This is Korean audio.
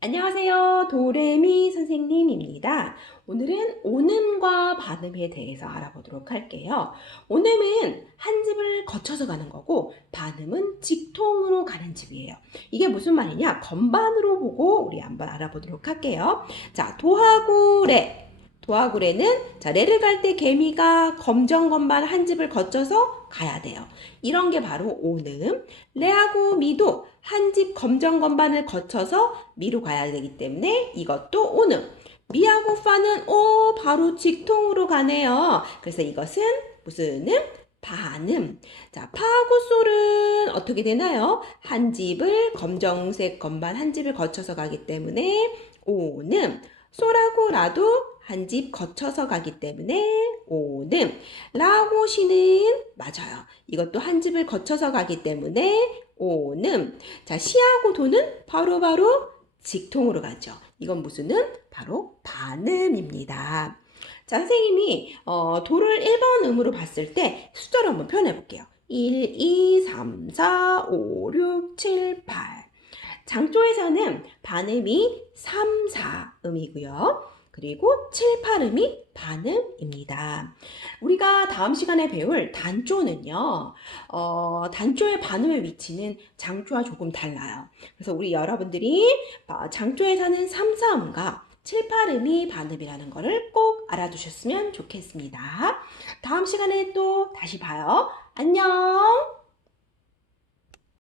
안녕하세요. 도레미 선생님입니다. 오늘은 온음과 반음에 대해서 알아보도록 할게요. 온음은 한 집을 거쳐서 가는 거고, 반음은 직통으로 가는 집이에요. 이게 무슨 말이냐? 건반으로 보고 우리 한번 알아보도록 할게요. 자, 도하고 레. 도하고 레는 자, 레를 갈 때 개미가 검정 건반 한 집을 거쳐서 가야 돼요. 이런 게 바로 온음. 레하고 미도 한 집 검정 건반을 거쳐서 미로 가야 되기 때문에 이것도 온음. 미하고 파는 오 바로 직통으로 가네요. 그래서 이것은 무슨 음? 반음. 자, 파하고 솔은 어떻게 되나요? 한 집을 검정색 건반 한 집을 거쳐서 가기 때문에 오는. 솔하고 라도 한 집 거쳐서 가기 때문에 오는. 라고 시는 맞아요. 이것도 한 집을 거쳐서 가기 때문에 오는. 자, 시하고 도는 바로 바로 직통으로 가죠. 이건 무슨 음? 바로 반음입니다. 자, 선생님이 어, 도를 1번 음으로 봤을 때 숫자로 한번 표현해 볼게요. 1, 2, 3, 4, 5, 6, 7, 8. 장조에서는 반음이 3, 4음이고요. 그리고 7, 8음이 반음입니다. 우리가 다음 시간에 배울 단조는요, 어, 단조의 반음의 위치는 장조와 조금 달라요. 그래서 우리 여러분들이 어, 장조에서는 3, 4음과 7, 8음이 반음이라는 거를 꼭 알아두셨으면 좋겠습니다. 다음 시간에 또 다시 봐요. 안녕!